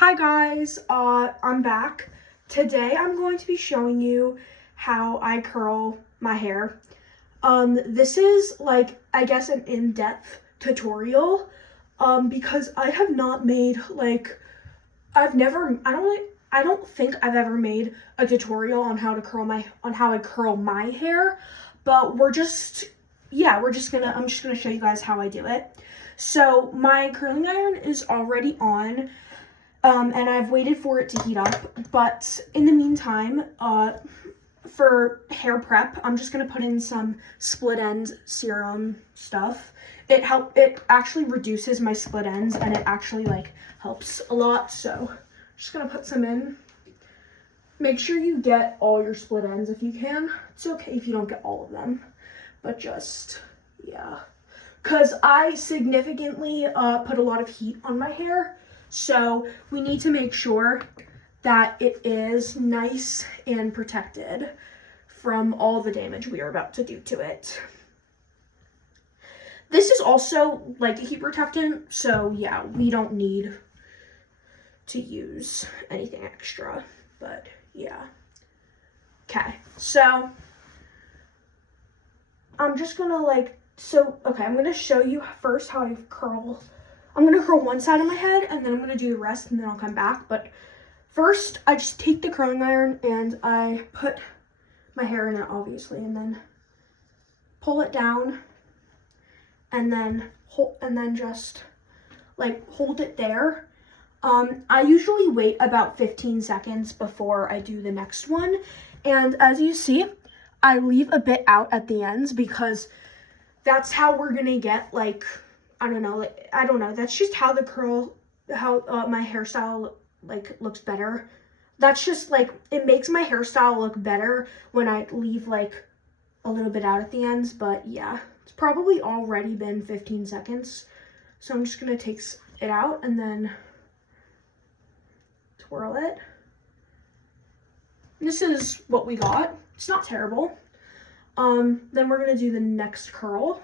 Hi guys, I'm back. Today I'm going to be showing you how I curl my hair. This is like, I guess, an in-depth tutorial, because I have not made I don't think I've ever made a tutorial on how I curl my hair, but I'm just gonna show you guys how I do it. So my curling iron is already on. And I've waited for it to heat up, but in the meantime, for hair prep, I'm just gonna put in some split ends serum stuff. It actually reduces my split ends, and it actually helps a lot. So I'm just gonna put some in. Make sure you get all your split ends if you can. It's okay if you don't get all of them, but just, yeah. Because I significantly put a lot of heat on my hair. So we need to make sure that it is nice and protected from all the damage we are about to do to it. This is also like a heat protectant, so yeah, we don't need to use anything extra, but yeah. Okay, so I'm just gonna I'm gonna show you first how I curl. I'm gonna curl one side of my head, and then I'm gonna do the rest, and then I'll come back. But first, I just take the curling iron and I put my hair in it, obviously, and then pull it down, and then just hold it there. I usually wait about 15 seconds before I do the next one, and as you see, I leave a bit out at the ends because that's how we're gonna get I don't know. That's just how my hairstyle looks better. That's just it makes my hairstyle look better when I leave a little bit out at the ends. But yeah, it's probably already been 15 seconds. So I'm just gonna take it out and then twirl it. This is what we got. It's not terrible. Then we're gonna do the next curl.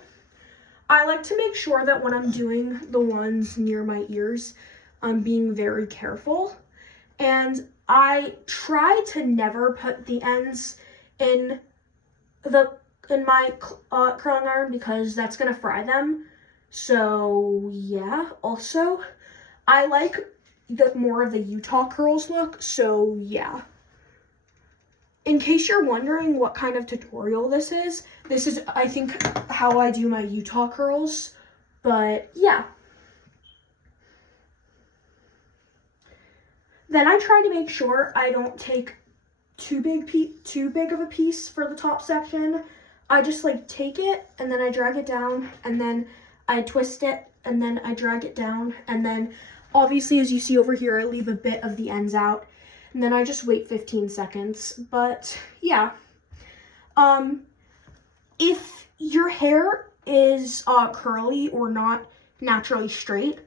I like to make sure that when I'm doing the ones near my ears, I'm being very careful. And I try to never put the ends in my curling iron because that's gonna fry them. So yeah, also, I like more of the Utah curls look, so yeah. In case you're wondering what kind of tutorial this is, I think, how I do my Utah curls, but yeah. Then I try to make sure I don't take too big of a piece for the top section. I just take it, and then I drag it down, and then I twist it, and then I drag it down, and then obviously, as you see over here, I leave a bit of the ends out. And then I just wait 15 seconds, but yeah. If your hair is curly or not naturally straight,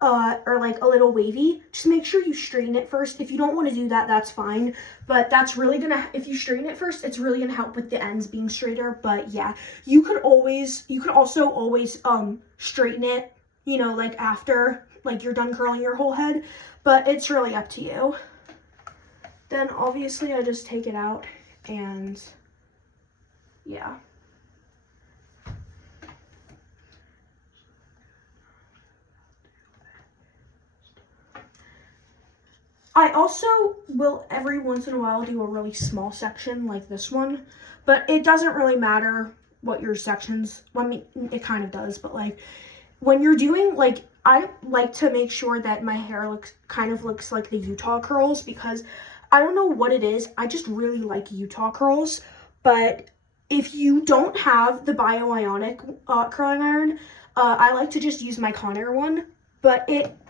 or a little wavy, just make sure you straighten it first. If you don't want to do that, that's fine. But that's really if you straighten it first, it's really gonna help with the ends being straighter. But yeah, you could also always straighten it, after you're done curling your whole head. But it's really up to you. Then obviously I just take it out and yeah. I also will every once in a while do a really small section like this one, but it doesn't really matter what your sections, I mean, it kind of does, but when you're doing I like to make sure that my hair looks like the Utah curls because I don't know what it is. I just really like Utah curls. But if you don't have the Bio-Ionic curling iron, I like to just use my Conair one.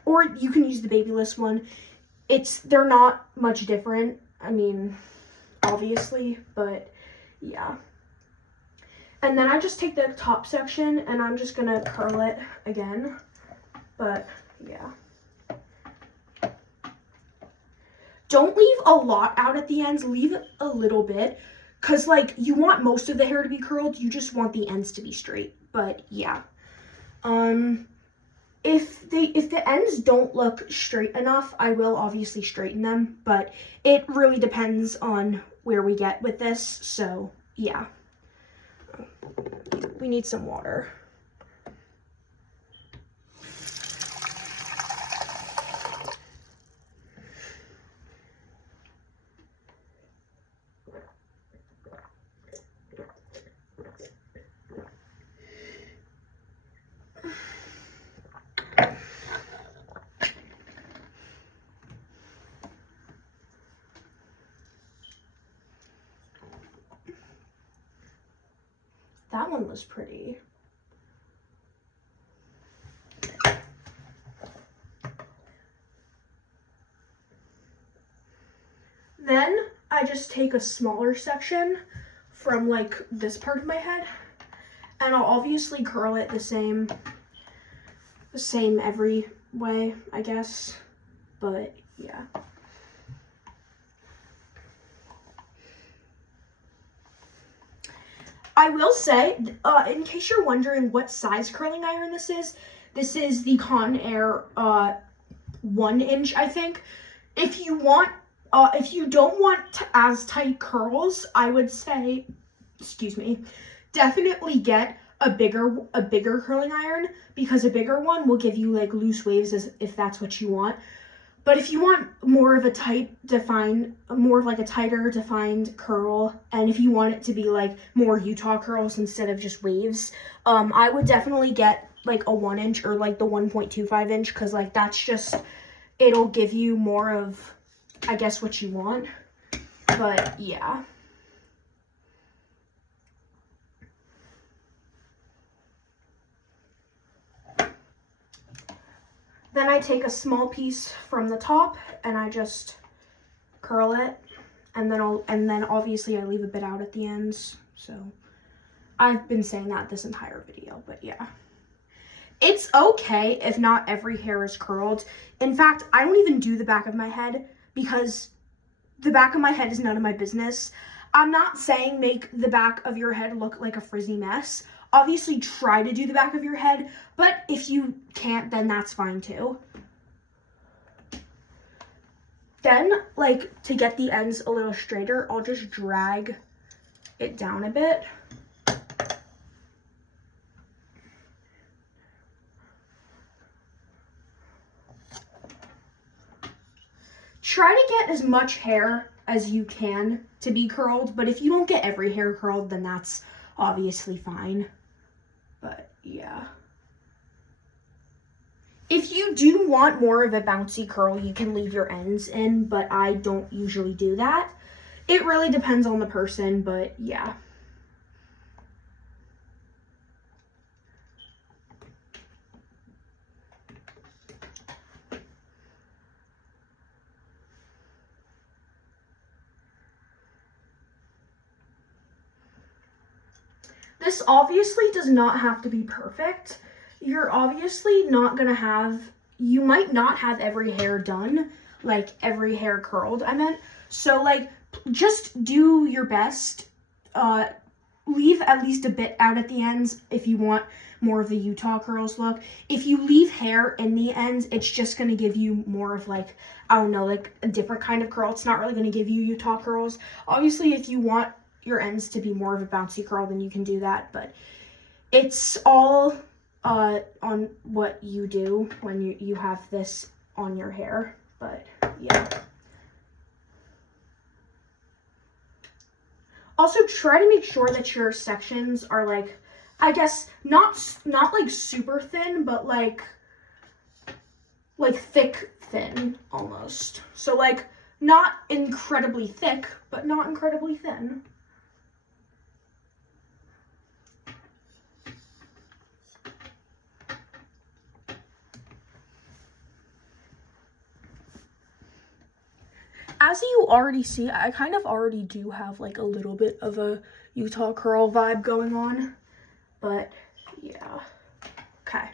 Or you can use the Babyliss one. They're not much different. I mean, obviously, but yeah. And then I just take the top section and I'm just gonna curl it again. But yeah. Don't leave a lot out at the ends, leave a little bit, because you want most of the hair to be curled, you just want the ends to be straight, but yeah. if the ends don't look straight enough, I will obviously straighten them, but it really depends on where we get with this. So yeah, we need some water. That one was pretty. Then I just take a smaller section from like this part of my head, and I'll obviously curl it the same every way, I guess. But yeah. I will say, in case you're wondering what size curling iron this is the Conair 1 inch, I think. If you don't want as tight curls, I would say, definitely get a bigger curling iron, because a bigger one will give you like loose waves if that's what you want. But if you want more of a tighter defined curl, and if you want it to be like more Utah curls instead of just waves, I would definitely get like a 1 inch or like the 1.25 inch, because like it'll give you more of, I guess, what you want. But yeah. Then I take a small piece from the top and I just curl it, and then obviously I leave a bit out at the ends. So I've been saying that this entire video, but yeah. It's okay if not every hair is curled. In fact, I don't even do the back of my head, because the back of my head is none of my business. I'm not saying make the back of your head look like a frizzy mess. Obviously try to do the back of your head, but if you can't, then that's fine too. Then, like, to get the ends a little straighter, I'll just drag it down a bit. Try to get as much hair as you can to be curled, but if you don't get every hair curled, then that's obviously fine. But yeah. If you do want more of a bouncy curl, you can leave your ends in, but I don't usually do that. It really depends on the person, but yeah. This obviously does not have to be perfect. You're obviously not gonna have, you might not have every hair done, like every hair curled, I meant. So like, just do your best. Leave at least a bit out at the ends if you want more of the Utah curls look. If you leave hair in the ends, it's just gonna give you more of like, I don't know, like a different kind of curl. It's not really gonna give you Utah curls. Obviously, if you want your ends to be more of a bouncy curl, then you can do that, but it's all on what you do when you have this on your hair. But yeah. Also, try to make sure that your sections are like, I guess not like super thin, but like thick thin almost. So like not incredibly thick, but not incredibly thin. As you already see, I kind of already do have like a little bit of a Utah curl vibe going on, but yeah. Okay.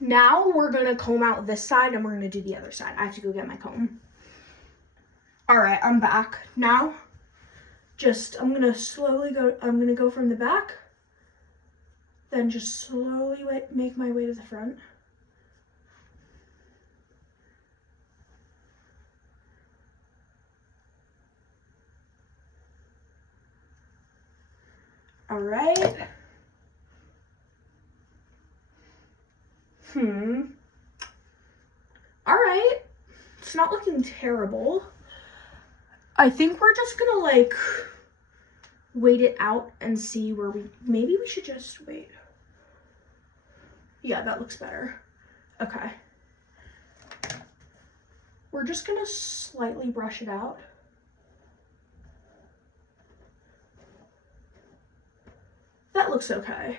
Now we're gonna comb out this side and we're gonna do the other side. I have to go get my comb. All right, I'm back. Now, I'm gonna go from the back, then just slowly make my way to the front. All right. All right. It's not looking terrible. I think we're just gonna like wait it out and see where maybe we should just wait. Yeah, that looks better. Okay. We're just gonna slightly brush it out. That looks okay.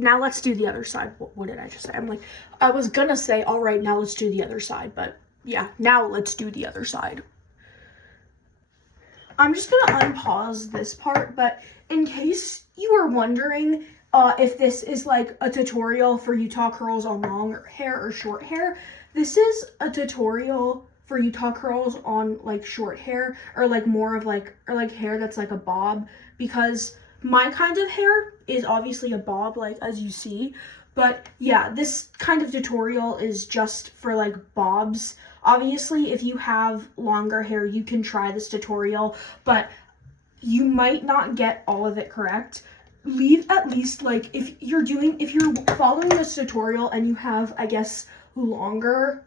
Now let's do the other side. What did I just say? I was gonna say, all right, now let's do the other side, but yeah, now let's do the other side. I'm just gonna unpause this part, but in case you were wondering if this is like a tutorial for Utah curls on long hair or short hair, this is a tutorial for Utah curls on like short hair or like more of like, or like hair that's like a bob, because my kind of hair is obviously a bob, like as you see, but yeah, this kind of tutorial is just for like bobs. Obviously, if you have longer hair, you can try this tutorial, but you might not get all of it correct. Leave at least like, if you're following this tutorial and you have, I guess, longer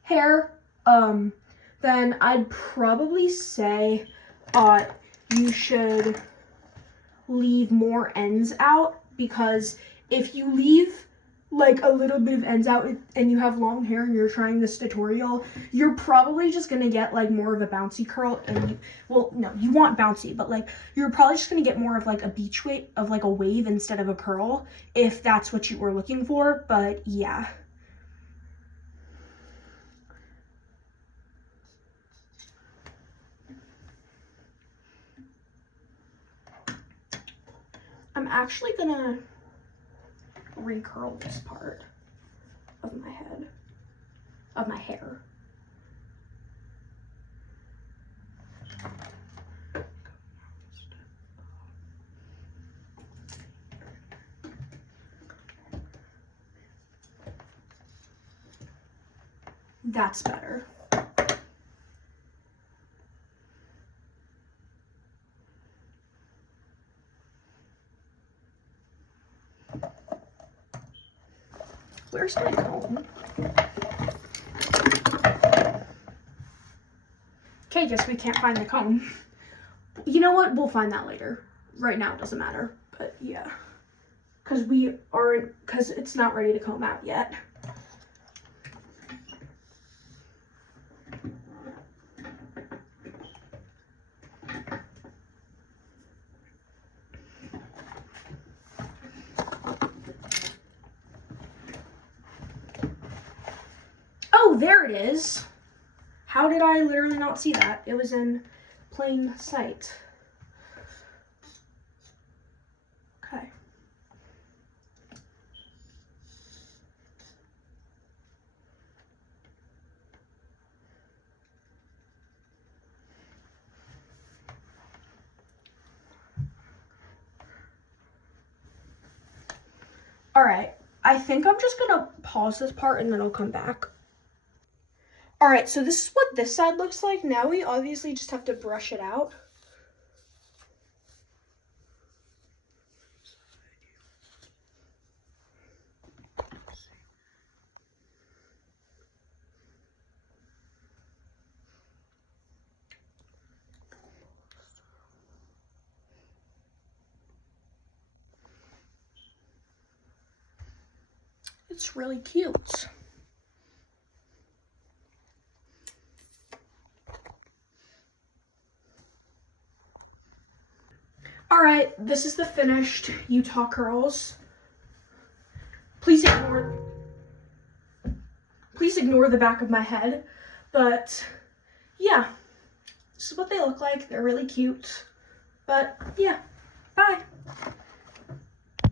hair, then I'd probably say you should leave more ends out, because if you leave like a little bit of ends out and you have long hair and you're trying this tutorial, you're probably just gonna get like more of a bouncy curl, and well, no, you want bouncy, but like you're probably just gonna get more of like a beach wave, of like a wave instead of a curl, if that's what you were looking for. But yeah. I'm actually gonna recurl this part of my head, of my hair. That's better. Where's my comb? Okay, guess we can't find the comb. You know what? We'll find that later. Right now, it doesn't matter. But yeah. Because it's not ready to comb out yet. Oh, there it is. How did I literally not see that? It was in plain sight. Okay. All right. I think I'm just gonna pause this part and then I'll come back. All right, so this is what this side looks like. Now we obviously just have to brush it out. It's really cute. All right, this is the finished Utah curls. Please ignore the back of my head, but yeah, this is what they look like. They're really cute, but yeah, bye.